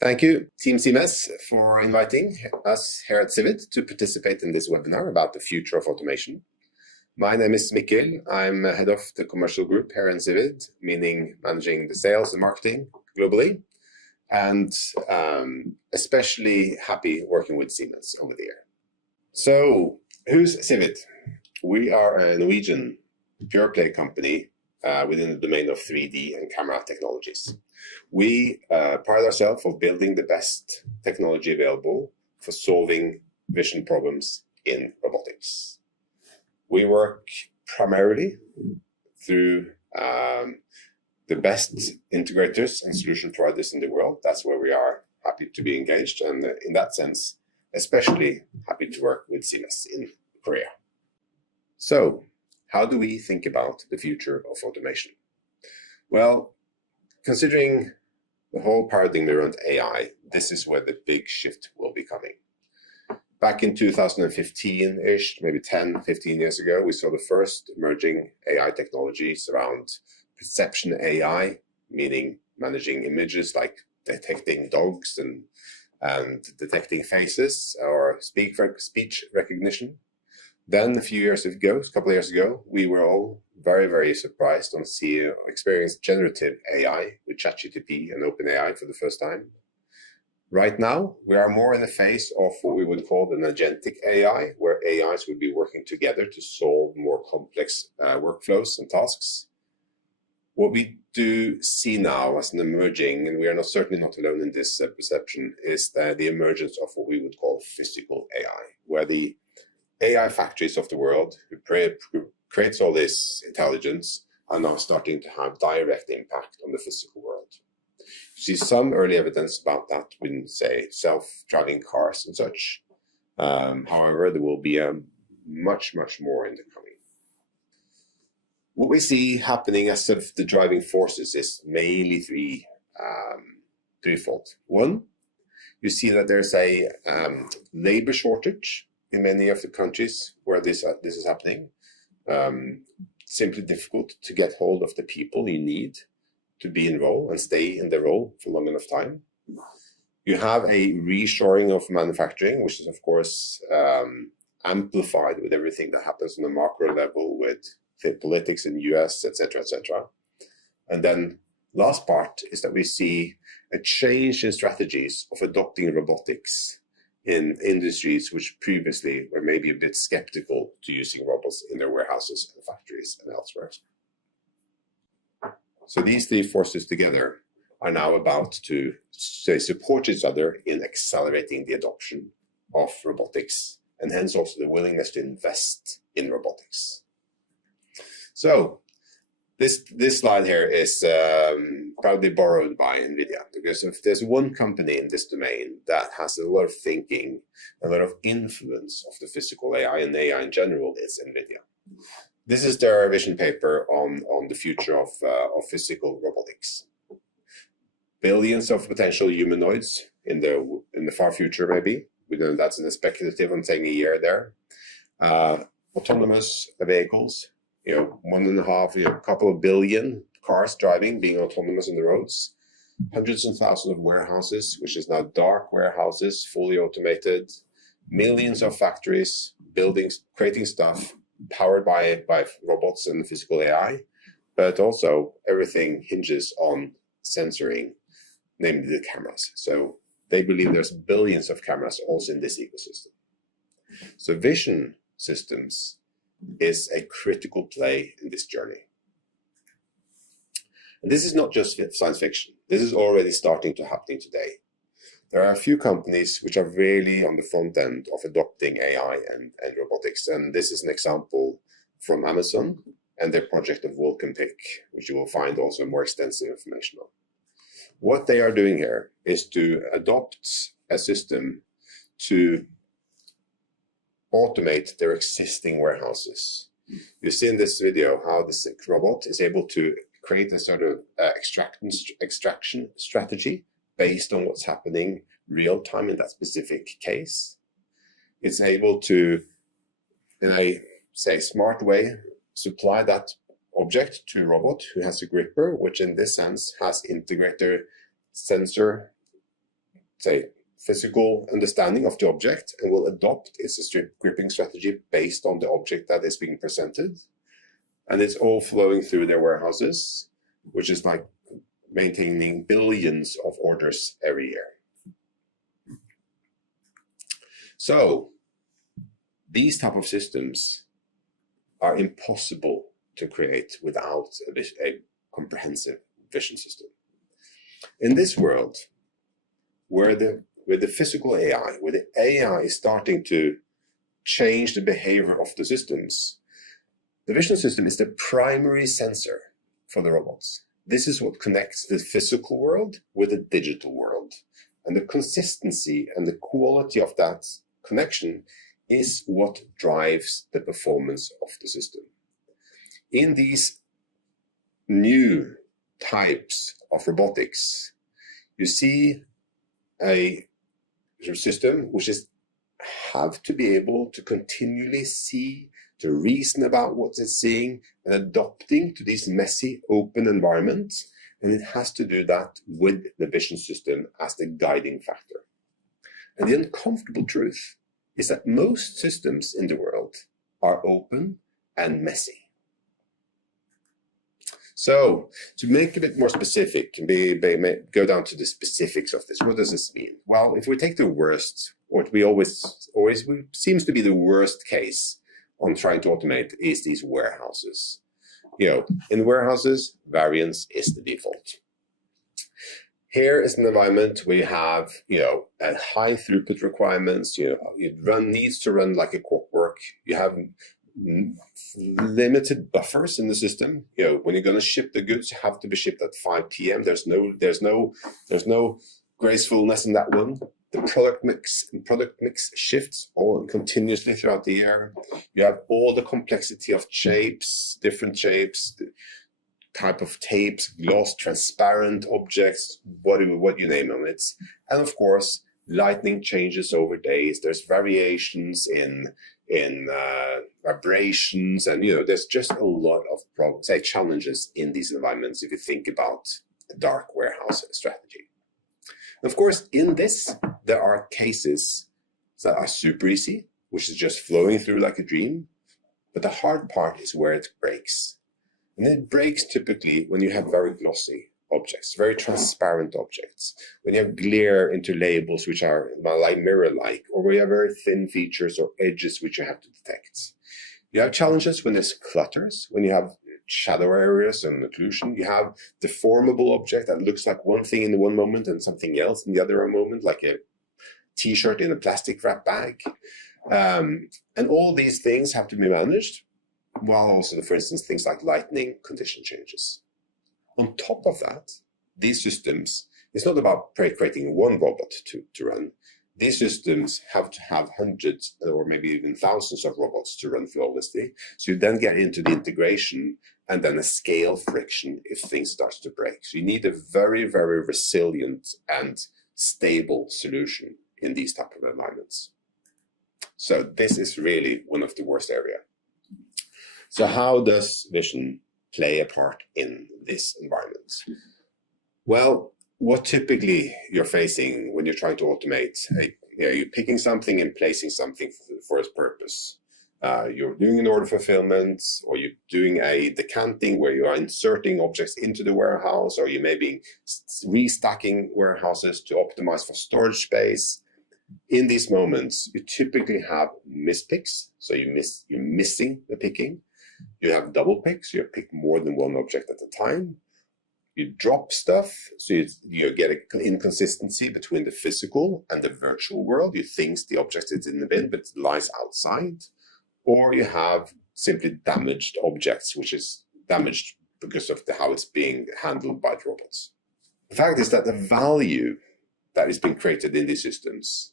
Thank you, Team CMES, for inviting us here at ZIVID to participate in this webinar about the future of automation. My name is Mikkel. I'm head of the commercial group here in ZIVID, meaning managing the sales and marketing globally, and especially happy working with Siemens over the year. So, who's ZIVID? We are a Norwegian pure play company within the domain of 3D and camera technologies. We pride ourselves of building the best technology available for solving vision problems in robotics. We work primarily through the best integrators and solution providers in the world. That's where we are happy to be engaged, and in that sense, especially happy to work with CMES in Korea. So, how do we think about the future of automation? Well, considering the whole paradigm around AI, this is where the big shift will be coming. Back in 2015-ish, maybe 10, 15 years ago, we saw the first emerging AI technologies around perception AI, meaning managing images like detecting dogs and detecting faces or speech recognition. Then a couple of years ago, we were all very, very surprised on experienced generative AI with ChatGPT and OpenAI for the first time. Right now, we are more in the phase of what we would call an agentic AI, where AIs would be working together to solve more complex workflows and tasks. What we do see now as an emerging, and we are certainly not alone in this perception, is the emergence of what we would call physical AI, where the AI factories of the world who creates all this intelligence are now starting to have direct impact on the physical world. You see some early evidence about that in, say, self-driving cars and such. However, there will be much, much more in the coming. What we see happening as sort of the driving forces is mainly threefold. One, you see that there's a labor shortage in many of the countries where this is happening. Simply difficult to get hold of the people you need to be in role and stay in the role for long enough time. You have a reshoring of manufacturing, which is of course amplified with everything that happens on the macro level with the politics in the US, etc., etc. And then last part is that we see a change in strategies of adopting robotics in industries which previously were maybe a bit skeptical to using robots in their warehouses and factories and elsewhere. So these three forces together are now about to support each other in accelerating the adoption of robotics, and hence also the willingness to invest in robotics. So this slide here is proudly borrowed by NVIDIA, because if there's one company in this domain that has a lot of thinking, a lot of influence of the physical AI and AI in general, it's NVIDIA. This is their vision paper on the future of physical robotics. Billions of potential humanoids in the far future, maybe. We know that's a speculative. I'm saying a year there. Autonomous vehicles. 1.5, couple of billion cars driving, being autonomous on the roads. Hundreds and thousands of warehouses, which is now dark warehouses, fully automated. Millions of factories, buildings, creating stuff, powered by robots and physical AI. But also everything hinges on sensoring, namely the cameras. So they believe there's billions of cameras also in this ecosystem. So vision systems is a critical play in this journey. And this is not just science fiction. This is already starting to happen today. There are a few companies which are really on the front end of adopting AI and robotics. And this is an example from Amazon and their project of Vulcan Pick, which you will find also more extensive information on. What they are doing here is to adopt a system to automate their existing warehouses. You see in this video how this robot is able to create a sort of extraction strategy based on what's happening real time in that specific case. It's able to, in a smart way, supply that object to a robot who has a gripper, which in this sense has integrated sensor say, physical understanding of the object and will adopt its gripping strategy based on the object that is being presented. And it's all flowing through their warehouses, which is like maintaining billions of orders every year. So these type of systems are impossible to create without a comprehensive vision system. In this world, where the physical AI, where the AI is starting to change the behavior of the systems, the vision system is the primary sensor for the robots. This is what connects the physical world with the digital world. And the consistency and the quality of that connection is what drives the performance of the system. In these new types of robotics, you see a system which have to be able to continually see, to reason about what it's seeing, and adapting to these messy, open environments. And it has to do that with the vision system as the guiding factor. And the uncomfortable truth is that most systems in the world are open and messy. So to make a bit more specific and go down to the specifics of this, what does this mean? Well, if we take the worst, what we always seems to be the worst case on trying to automate is these warehouses. In warehouses, variance is the default. Here is an environment where you have, a high throughput requirements. Needs to run like a clockwork. You have limited buffers in the system. When you're going to ship the goods, you have to be shipped at 5 p.m. There's no gracefulness in that one. The product mix shifts all continuously throughout the year. You have all the complexity of shapes, different shapes, the type of tapes, gloss, transparent objects, what you name them. And of course, lighting changes over days. There's variations in vibrations, and there's just a lot of challenges in these environments if you think about the dark warehouse strategy. Of course, in this, there are cases that are super easy, which is just flowing through like a dream. But the hard part is where it breaks. And it breaks typically when you have very glossy objects, very transparent objects, when you have glare into labels which are like mirror-like, or where you have very thin features or edges which you have to detect. You have challenges when there's clutters, when you have shadow areas and occlusion. You have deformable object that looks like one thing in one moment and something else in the other moment, like a t-shirt in a plastic wrap bag. And all these things have to be managed, while also, for instance, things like lighting condition changes. On top of that, these systems, it's not about creating one robot to run. These systems have to have hundreds or maybe even thousands of robots to run flawlessly. So you then get into the integration and then a scale friction if things start to break. So you need a very, very resilient and stable solution in these type of environments. So this is really one of the worst areas. So how does vision play a part in this environment? Well, what typically you're facing when you're trying to automate, you're picking something and placing something for its purpose. You're doing an order fulfillment, or you're doing a decanting where you are inserting objects into the warehouse, or you may be restacking warehouses to optimize for storage space. In these moments, you typically have mispicks, so you're missing the picking. You have double picks, you pick more than one object at a time. You drop stuff, so you get an inconsistency between the physical and the virtual world. You think the object is in the bin, but it lies outside. Or you have simply damaged objects, which is damaged because of how it's being handled by the robots. The fact is that the value that is being created in these systems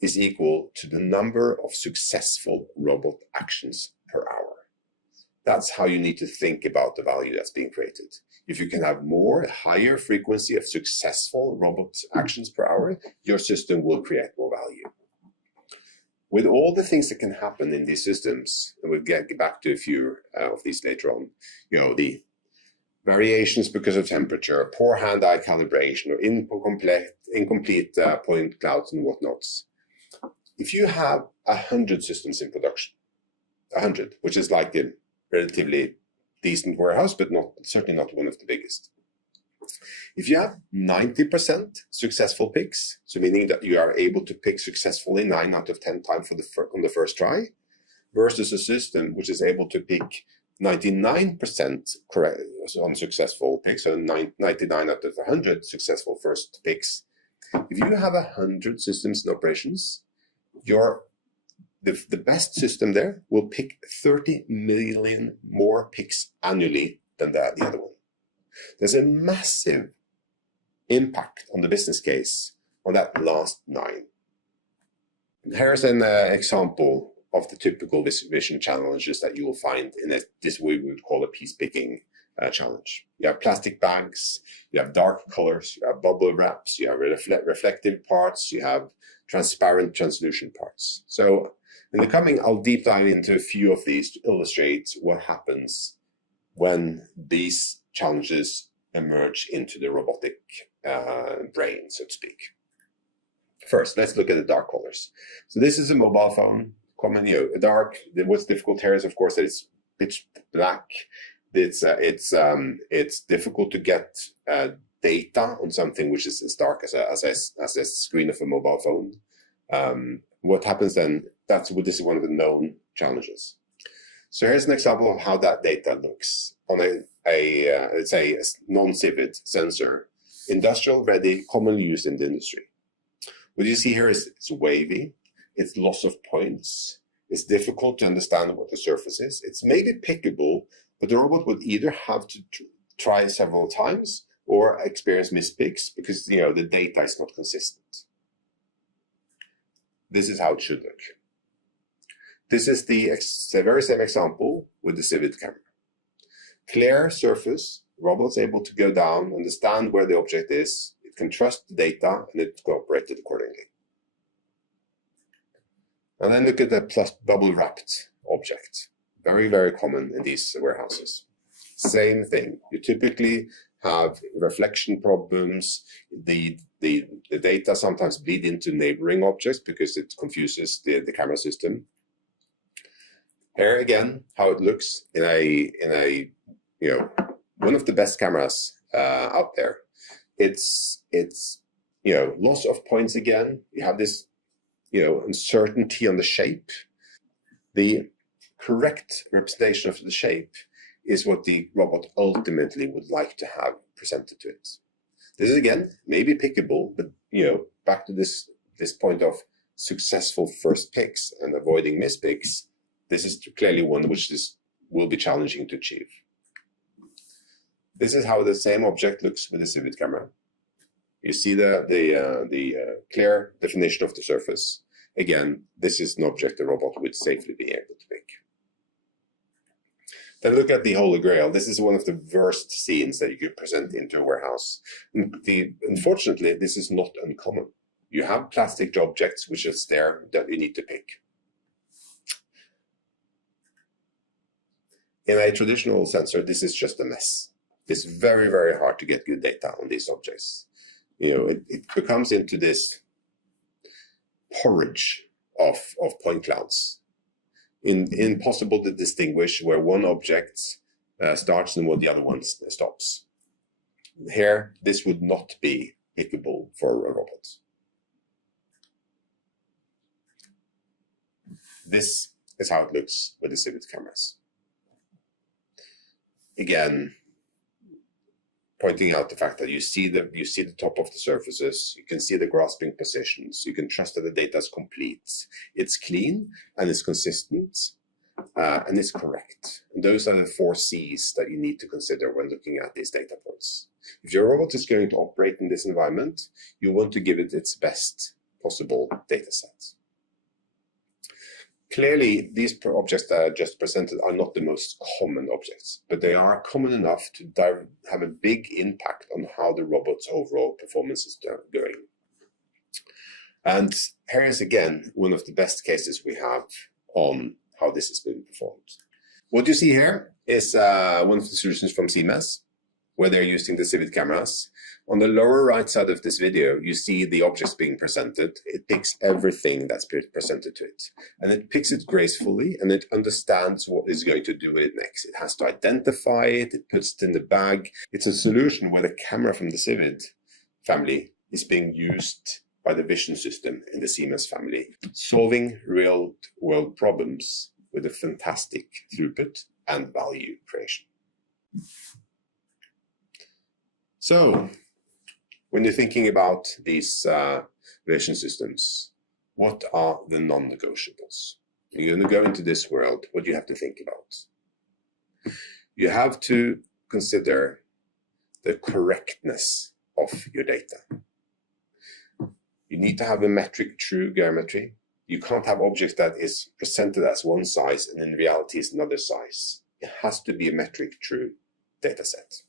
is equal to the number of successful robot actions per hour. That's how you need to think about the value that's being created. If you can have a higher frequency of successful robot actions per hour, your system will create more value. With all the things that can happen in these systems, and we'll get back to a few of these later on, the variations because of temperature, poor hand-eye calibration, or incomplete point clouds and whatnots. If you have 100 systems in production, 100, which is like a relatively decent warehouse, but certainly not one of the biggest. If you have 90% successful picks, so meaning that you are able to pick successfully 9 out of 10 times on the first try, versus a system which is able to pick 99% correct on successful picks, so 99 out of 100 successful first picks. If you have 100 systems in operations, the best system there will pick 30 million more picks annually than the other one. There's a massive impact on the business case on that last 9. And here's an example of the typical vision challenges that you will find in this we would call a piece picking challenge. You have plastic bags, you have dark colors, you have bubble wraps, you have reflective parts, you have transparent, translucent parts. So in the coming, I'll deep dive into a few of these to illustrate what happens when these challenges emerge into the robotic brain, so to speak. First, let's look at the dark colors. So this is a mobile phone, common, dark. What's difficult here is, of course, that it's pitch black. It's difficult to get data on something which is as dark as a screen of a mobile phone. What happens then? This is one of the known challenges. So here's an example of how that data looks on let's say a non-ZIVID sensor, industrial ready, commonly used in the industry. What you see here is it's wavy, it's loss of points, it's difficult to understand what the surface is. It's maybe pickable, but the robot would either have to try several times or experience mispicks because the data is not consistent. This is how it should look. This is the very same example with the ZIVID camera. Clear surface, robot's able to go down, understand where the object is, it can trust the data, and it cooperated accordingly. And then look at the bubble wrapped object. Very, very common in these warehouses. Same thing. You typically have reflection problems. The data sometimes bleed into neighboring objects because it confuses the camera system. Here again, how it looks in a one of the best cameras out there. It's loss of points again. You have this uncertainty on the shape. The correct representation of the shape is what the robot ultimately would like to have presented to it. This is again maybe pickable, but back to this point of successful first picks and avoiding mispicks. This is clearly one which will be challenging to achieve. This is how the same object looks with the ZIVID camera. You see the clear definition of the surface. Again, this is an object the robot would safely be able to pick. Then look at the Holy Grail. This is one of the worst scenes that you could present into a warehouse. Unfortunately, this is not uncommon. You have plastic objects which is there that you need to pick. In a traditional sensor, this is just a mess. It's very, very hard to get good data on these objects. It becomes into this porridge of point clouds. Impossible to distinguish where one object starts and where the other one stops. Here, this would not be pickable for a robot. This is how it looks with the ZIVID cameras. Again, pointing out the fact that you see the top of the surfaces, you can see the grasping positions, you can trust that the data is complete, it's clean and it's consistent, and it's correct. And those are the 4 C's that you need to consider when looking at these data points. If your robot is going to operate in this environment, you want to give it its best possible data set. Clearly, these objects that I just presented are not the most common objects, but they are common enough to have a big impact on how the robot's overall performance is going. And here is again one of the best cases we have on how this has been performed. What you see here is one of the solutions from CMES. where they're using the ZIVID cameras. On the lower right side of this video, you see the objects being presented. It picks everything that's presented to it. And it picks it gracefully, and it understands what it's going to do with it next. It has to identify it, it puts it in the bag. It's a solution where the camera from the ZIVID family is being used by the vision system in the CMES family, solving real-world problems with a fantastic throughput and value creation. So, when you're thinking about these vision systems, what are the non-negotiables? You're going to go into this world, what do you have to think about? You have to consider the correctness of your data. You need to have a metric true geometry. You can't have objects that is presented as one size and in reality is another size. It has to be a metric true data set.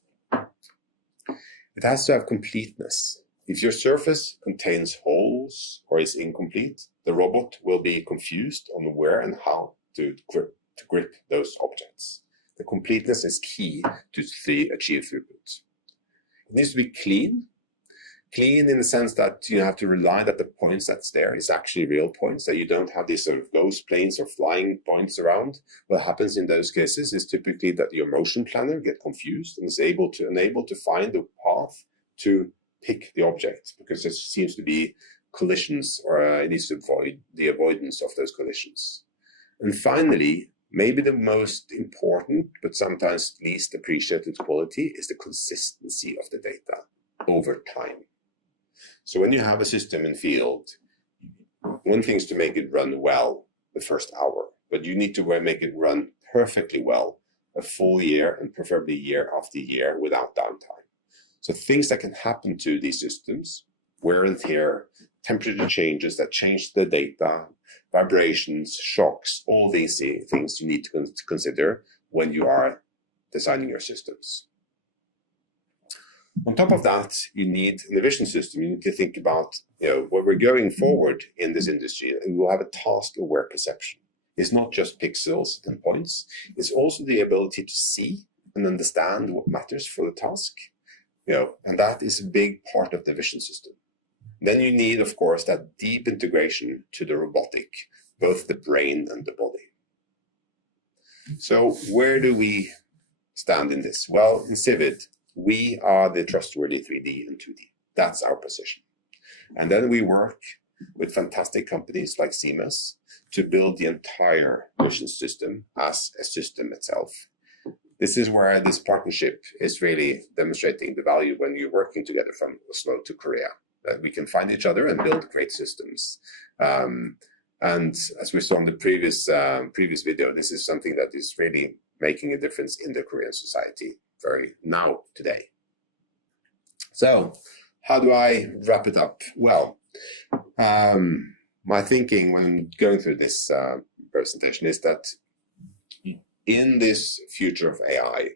It has to have completeness. If your surface contains holes or is incomplete, the robot will be confused on where and how to grip those objects. The completeness is key to achieve throughput. It needs to be clean. Clean in the sense that you have to rely that the points that's there is actually real points, that you don't have these sort of ghost planes or flying points around. What happens in those cases is typically that your motion planner gets confused and is unable to find a path to pick the object because there seems to be collisions, or it needs to avoid the avoidance of those collisions. And finally, maybe the most important but sometimes least appreciated quality is the consistency of the data over time. So when you have a system in field, one thing is to make it run well the first hour, but you need to make it run perfectly well a full year and preferably year after year without downtime. So things that can happen to these systems, wear and tear, temperature changes that change the data, vibrations, shocks, all these things you need to consider when you are designing your systems. On top of that, you need in the vision system, you need to think about, what we're going forward in this industry. We will have a task-aware perception. It's not just pixels and points. It's also the ability to see and understand what matters for the task. And that is a big part of the vision system. Then you need, of course, that deep integration to the robotic, both the brain and the body. So where do we stand in this? Well, in ZIVID, we are the trustworthy 3D and 2D. That's our position. And then we work with fantastic companies like CMES to build the entire vision system as a system itself. This is where this partnership is really demonstrating the value when you're working together from Oslo to Korea, that we can find each other and build great systems. And as we saw in the previous video, this is something that is really making a difference in the Korean society today. So how do I wrap it up? Well, my thinking when going through this presentation is that in this future of AI,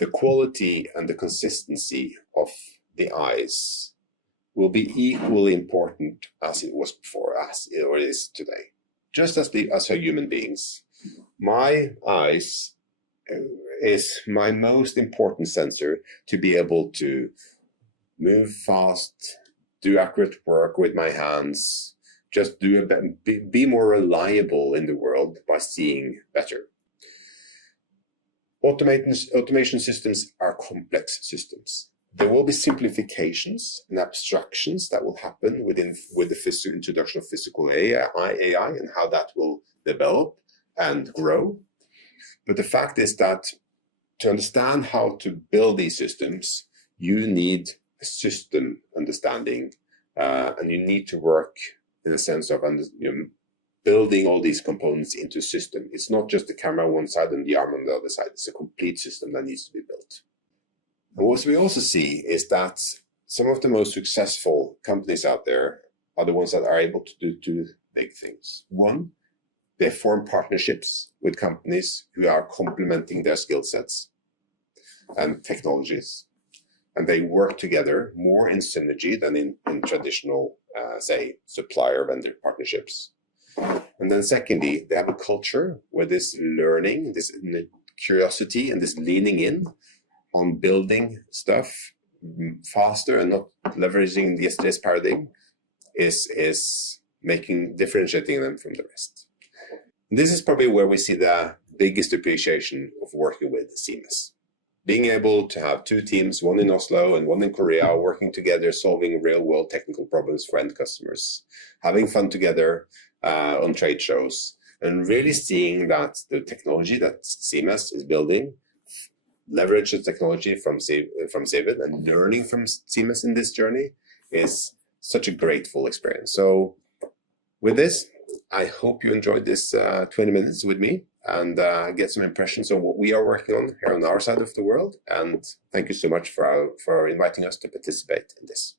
the quality and the consistency of the eyes will be equally important as it was before, as it is today. Just as our human beings, my eyes is my most important sensor to be able to move fast, do accurate work with my hands, just be more reliable in the world by seeing better. Automation systems are complex systems. There will be simplifications and abstractions that will happen with the introduction of physical AI and how that will develop and grow. But the fact is that to understand how to build these systems, you need a system understanding, and you need to work in a sense of building all these components into a system. It's not just the camera on one side and the arm on the other side. It's a complete system that needs to be built. And what we also see is that some of the most successful companies out there are the ones that are able to do two big things. One, they form partnerships with companies who are complementing their skill sets and technologies. And they work together more in synergy than in traditional, say, supplier-vendor partnerships. And then secondly, they have a culture where this learning, this curiosity, and this leaning in on building stuff faster and not leveraging yesterday's paradigm is differentiating them from the rest. This is probably where we see the biggest appreciation of working with CMES. Being able to have two teams, one in Oslo and one in Korea, working together, solving real-world technical problems for end customers, having fun together on trade shows, and really seeing that the technology that CMES is building, leverage the technology from ZIVID and learning from CMES in this journey is such a grateful experience. So with this, I hope you enjoyed this 20 minutes with me and get some impressions of what we are working on here on our side of the world. And thank you so much for inviting us to participate in this.